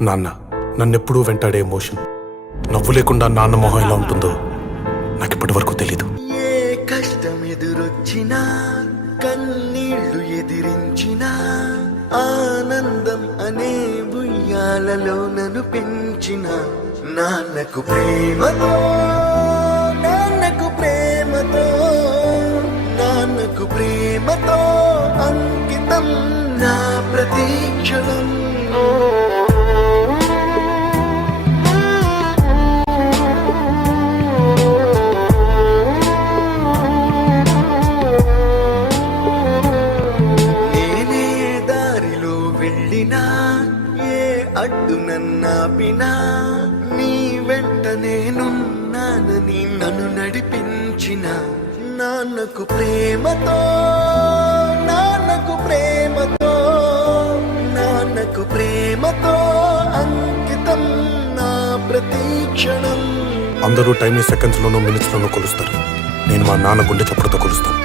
నాన్న నన్నెప్పుడూ వెంటాడే ఎమోషన్. నవ్వు లేకుండా నాన్న మొహం ఎలా ఉంటుందో నాకు ఇప్పటి వరకు తెలీదు. ఏ కష్టం ఎదురొచ్చినా కన్నీళ్ళు ఎదిరించినా ఆనందం అనే బుయ్యాలలో నన్ను పెంచిన నాన్నకు ప్రేమతో నాన్నకు ప్రేమతో నాన్నకు ప్రేమతో అంకితం నా ప్రతీక్షణం వెళ్ళినా ఏ అడ్డు నన్నాపినా నీ వెంట నేనున్నానని నన్ను నడిపించిన నాన్నకు ప్రేమతో నాన్నకు ప్రేమతో నాన్నకు ప్రేమతో అంకితం నా ప్రతీక్షణం అందరూ టైంని సెకండ్స్లోనూ మినిట్స్లోనూ కొలుస్తారు. నేను మా నాన్న గుండె చప్పుడుతో కొలుస్తాను.